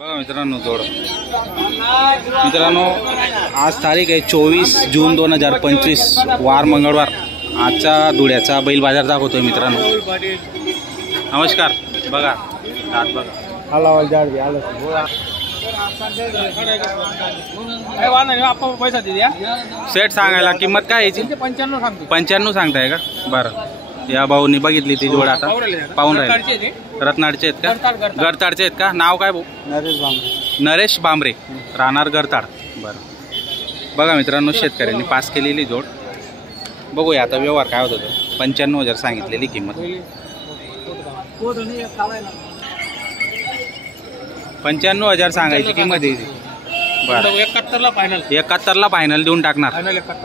बघा मित्रांनो जोड मित्रांनो आज तारीख आहे 24 जून 2025 वार मंगळवार। आजचा धुळ्याचा बैल बाजार दाखवतोय मित्रांनो। नमस्कार। बघा दात बघा आला जाड बी आला सेट सांगायला किंमत काय याची 95 सांगताय का? बरं या भाऊनी बघितली ती जोड आता पाहून राहिले। रत्नाडचे आहेत का? गरताडचे आहेत का? नाव काय भाऊ? नरेश बांबरे राहणार गरताड। बरं बघा मित्रांनो शेतकऱ्यांनी पास केलेली जोड बघूया आता व्यवहार काय होत होता। 95,000 सांगितलेली किंमत। 95,000 सांगायची किंमत आहे। बरं 71ला फायनल देऊन टाकणार।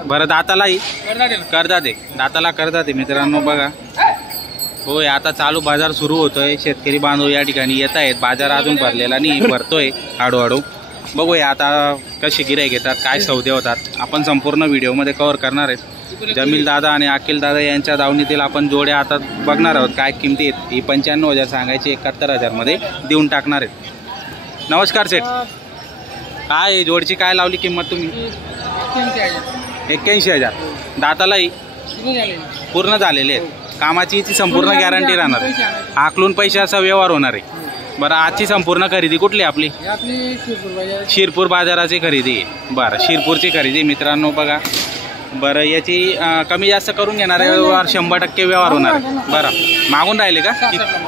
बरं दातालाही करदा दे दाताला करदा दे मित्रांनो। बघा होय आता चालू बाजार सुरू होतोय। शेतकरी बांधव या ठिकाणी येत आहेत। बाजार अजून भरलेला नाही भरतोय हळूहळू। बघूया आता कशी गिऱ्हाईक येतात काय सौदे होतात आपण संपूर्ण व्हिडिओमध्ये कव्हर करणार आहेत। जमील दादा आणि अखिल दादा यांच्या दावणीतील आपण जोड्या आता बघणार आहोत काय किमती आहेत। ही 95,000 सांगायची 71,000 मध्ये देऊन टाकणार आहेत। नमस्कार सेठ काय जोडची काय लावली किंमत तुम्ही? 81,000 दातालाही पूर्ण झालेले आहेत। कामाची संपूर्ण गॅरंटी राहणार आकलून पैशाचा व्यवहार होणार आहे। बरं आजची संपूर्ण खरेदी कुठली आपली? शिरपूर बाजाराची खरेदी। बरं शिरपूरची खरेदी मित्रांनो बघा। बरं याची कमी जास्त करून घेणार आहे व्यवहार 100% व्यवहार होणार। बरं मागून राहिले का?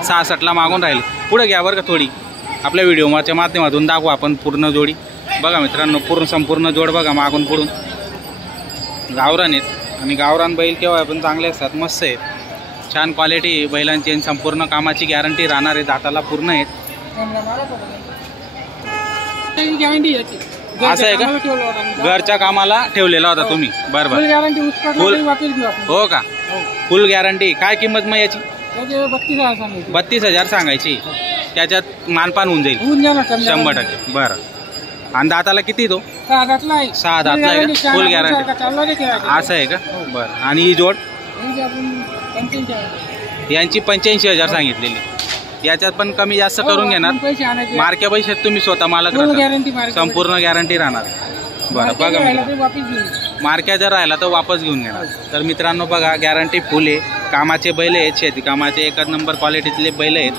66ला मागून राहिले। पुढे घ्या बरं का थोडी आपल्या व्हिडिओच्या माध्यमातून दाखवू आपण पूर्ण जोडी। बघा मित्रांनो पूर्ण संपूर्ण जोड बघा मागून पुढून गावरान आहेत आणि गावरान बैल केव्हा पण चांगले असतात मस्त आहेत छान क्वालिटी बैलांची संपूर्ण कामाची गॅरंटी राहणार आहे। दाताला पूर्ण आहेत। असं आहे का? घरच्या कामाला ठेवलेला होता तुम्ही? बरोबर हो का? फुल गॅरंटी काय किंमत मग याची? 32,000 सांगायची। त्याच्यात मानपान होऊन जाईल 100%। बरं आणि दाताला किती तो? 6 दातला आहे का? फुल गॅरंटी असं आहे का? बरं आणि ही जोड यांची 85,000 सांगितलेली। याच्यात पण कमी जास्त करून घेणार मार्क्या पैशात तुम्ही स्वतः मालक संपूर्ण गॅरंटी राहणार। बरं बघा मार्क्या जर राहिला तर वापस घेऊन घेणार। तर मित्रांनो बघा गॅरंटी फुल आहे। कामाचे बैल आहेत शेती कामाचे एकच नंबर क्वालिटीतले बैल आहेत।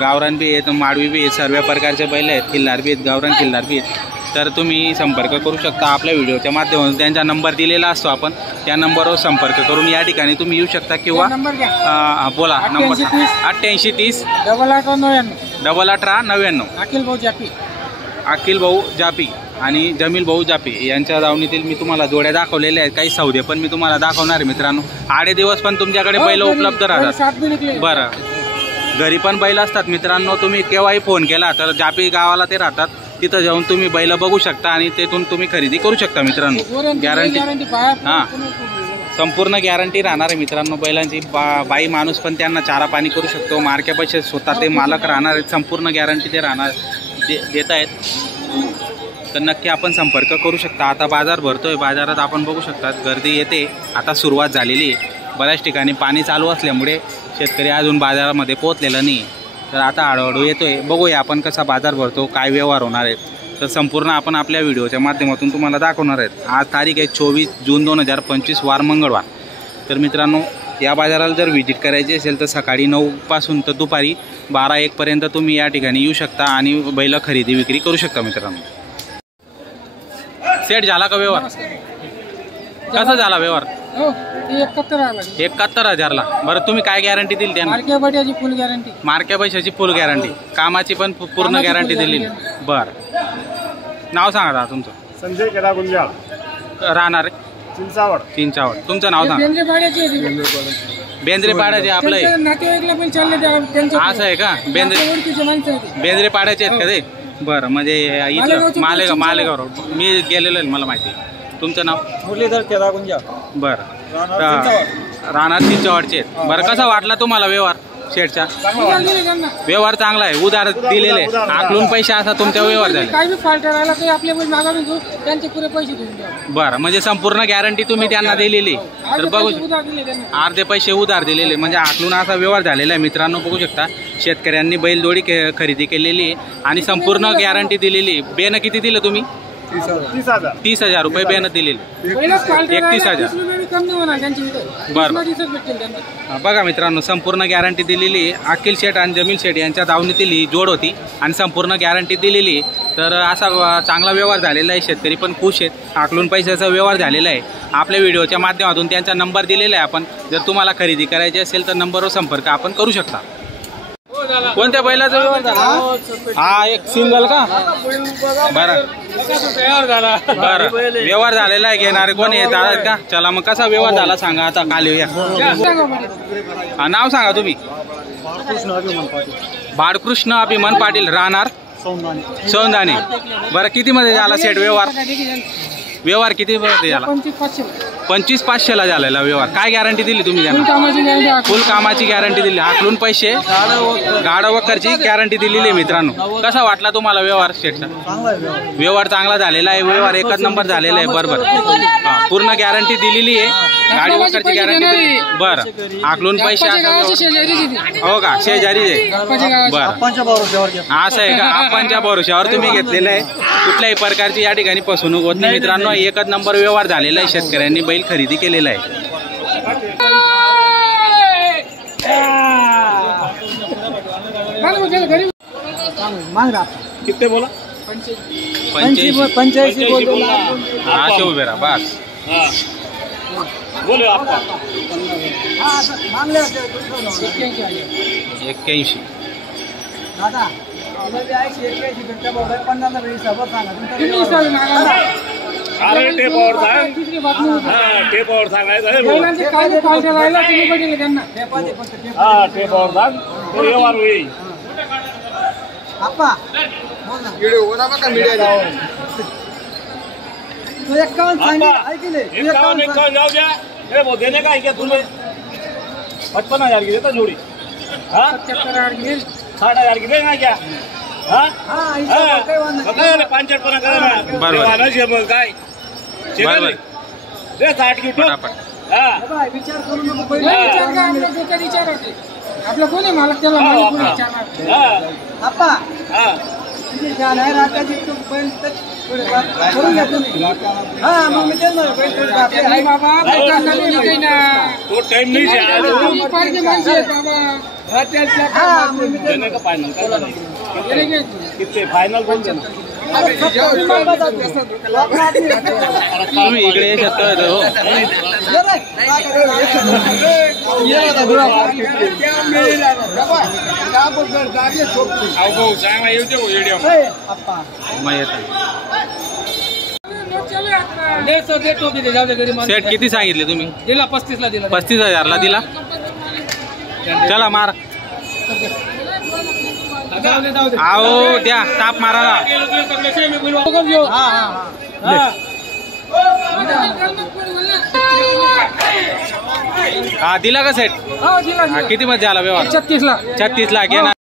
गावरान बी आहेत माडवी बी आहेत सर्व प्रकारचे बैल आहेत। किल्लार बी आहेत गावरान किल्लार बी आहेत। तर तुम्ही संपर्क करू शकता आपल्या व्हिडिओच्या माध्यमातून। त्यांचा नंबर दिलेला असतो आपण त्या नंबरवर संपर्क करून या ठिकाणी तुम्ही येऊ शकता किंवा बोला नंबर 8830 8899 अखिल भाऊ जापी आणि जमील भाऊ जापी यांच्या दावणीतील मी तुम्हाला जोड्या दाखवलेल्या आहेत। काही सौदे पण मी तुम्हाला दाखवणार आहे मित्रांनो। 8 दिवस पण तुमच्याकडे बैल उपलब्ध राहतात। बरं घरी पण बैल असतात मित्रांनो। तुम्ही केव्हाही फोन केला तर जापी गावाला ते राहतात तिथं जाऊन तुम्ही बैल बघू शकता आणि तेथून तुम्ही खरेदी करू शकता मित्रांनो। गॅरंटी हां संपूर्ण गॅरंटी राहणार आहे मित्रांनो। बैलांची बाई माणूस पण त्यांना चारा पाणी करू शकतो। मार्के पैसे स्वतः ते मालक राहणार आहेत। संपूर्ण गॅरंटी ते राहणार देत आहेत। तर नक्की आपण संपर्क करू शकता। आता बाजार भरतोय बाजारात आपण बघू शकता गर्दी येते आता सुरुवात झालेली आहे। बऱ्याच ठिकाणी पाणी चालू असल्यामुळे शेतकरी अजून बाजारामध्ये पोहोचलेला नाही। तर आता हळूहळू येतोय बघूया आपण कसा बाजार भरतो काय व्यवहार होणार आहेत। तर संपूर्ण आपण आपल्या व्हिडिओच्या माध्यमातून तुम्हाला दाखवणार आहेत। आज तारीख आहे 24 जून 2025 वार मंगळवार। तर मित्रांनो या बाजाराला जर व्हिजिट करायची असेल तर सकाळी 9 पासून तर दुपारी 12-1 पर्यंत तुम्ही या ठिकाणी येऊ शकता आणि बैल खरेदी विक्री करू शकता मित्रांनो। सेट झाला का व्यवहार? कसा झाला व्यवहार? 71,000ला। बरं तुम्ही काय गॅरंटी दिली त्यांना? मार्क्या पैशाची फुल गॅरंटी कामाची पण पूर्ण गॅरंटी दिलेली। बरं नाव सांगा दादा तुमचं? संजय केदा गुंजाळ राहणार चिंचावड। तुमचं नाव सांगा? बेंद्रे पाड्याचे आपलं असं आहे का? बेंद्रे पाड्याचे आहेत का ते? बरं म्हणजे इथं मालेगाव मी गेलेलो आहे मला माहिती आहे। तुमचं नाव? मुरलीधर केदा गुंजाळ। बरं राहणार चिंचावडचे आहेत। बरं कसा वाटला तुम्हाला व्यवहार? शेठचा उधार दिले त्यांना. व्यवहार चांगला आहे, उधार दिलेले आकलून पैसे असा तुमचा व्यवहार झाले. काही बी फॉल्ट राहिला ते आपले पण मागावून घेऊ, त्यांचे पुरे पैसे देऊन द्या. बरं, म्हणजे संपूर्ण गॅरंटी तुम्ही त्यांना दिलेली. तर अर्धे बघू पैसे उधार दिले त्यांना. अर्धे पैसे उधार दिलेले, म्हणजे आकलून असा व्यवहार झालेला आहे मित्रांनो. बघू शकता शेतकऱ्यांनी बैलजोडी खरेदी केलेली आहे आणि संपूर्ण गॅरंटी दिलेली. बेन किती दिलं तुम्ही? 30,000 रुपये बेन दिलेले. पहिलाच फॉल्ट 31,000. राहिला, 20 रुपये कमी होणार त्यांची इथं. बरं. 20 दिवसात भेटतील त्यांना. बघा मित्रांनो, संपूर्ण गॅरंटी दिलेली आहे. अखिल शेठ आणि जमील शेठ यांच्या दावणीतील ही जोड होती आणि संपूर्ण गॅरंटी दिलेली आहे. तर असा चांगला व्यवहार झालेला आहे, शेतकरी पण खुश आहेत. आकलून पैशाचा व्यवहार झालेला आहे. आपल्या व्हिडिओच्या माध्यमातून त्यांचा नंबर दिलेला आहे. आपण जर तुम्हाला खरेदी करायची असेल तर नंबरवर संपर्क आपण करू शकता. कोणत्या बैलाचा व्यवहार झाला? हा एक सिंगल का? बरं बरं, व्यवहार झालेला आहे. घेणारे कोण येतात का? चला मग कसा व्यवहार झाला सांगा आता. खाली या. हा, नाव सांगा तुम्ही. बाळकृष्ण अभिमन पाटील, राहणार सौंदाणे. बरं, किती मध्ये झाला सेट व्यवहार? व्यवहार किती मध्ये झाला? 25,500 झालेला व्यवहार. काय गॅरंटी दिली तुम्ही त्यांना? फुल कामाची गॅरंटी दिली. आकलून पैसे गाडा वखरची गॅरंटी दिलेली आहे मित्रांनो. कसा वाटला तुम्हाला व्यवहार शेटचा? व्यवहार चांगला झालेला आहे. व्यवहार एकच नंबर झालेला आहे. बरोबर, पूर्ण गॅरंटी दिलेली आहे. गाडी वखरची गॅरंटी दिली. बरं, आकलून पैसे हो का? शेजारी आहे. बरं, असं आहे का? आपणच्या भरोश्यावर तुम्ही घेतलेलं आहे. कुठल्याही प्रकारची या ठिकाणी फसवणूक होत नाही मित्रांनो. एकच नंबर व्यवहार झालेला आहे. शेतकऱ्यांनी बैल खरेदी केलेला आहे. किती बोला? 85. हा, उभे राहा बस. बोले आपका 81. अरे टेपावर सांग. टेपावर सांगायचं हा, टेपावर सांग. तो व्यवहार होईल. एकावन्न जाऊ द्या. हे भाऊ देणे काय क्या तुम्हें 55,000 की देता जोड़ी. हाँ 60,000 की देगा क्या? हाँ 5-8 करा ना. बरोबर. काय बरोबर. दे 60 की उठो. हाँ विचार करू नको. पहिला विचार का? आपला डोक्यात विचार होते. आपलं कोण आहे मालक? त्याला मालक कोण विचारणार? हाँ नाही बाबा, पैसा चालू नाही काही ना. तो टाइम नहीं से आया. तुम्ही पारखे माणसं आहेत बाबा. देने का फाइनल काय झालं? किती फायनल कोण देणार? तुम्ही इकडे येऊ शकता हो. मग येत सेट किती सांगितले तुम्ही? दिला 35 ला दिला. 35,000 दिला. चला मार. आओ द्या ताप मारायला. हा दिला का सेट? किती मध्ये झाला व्यवहार? 36 ला. 36 लाख.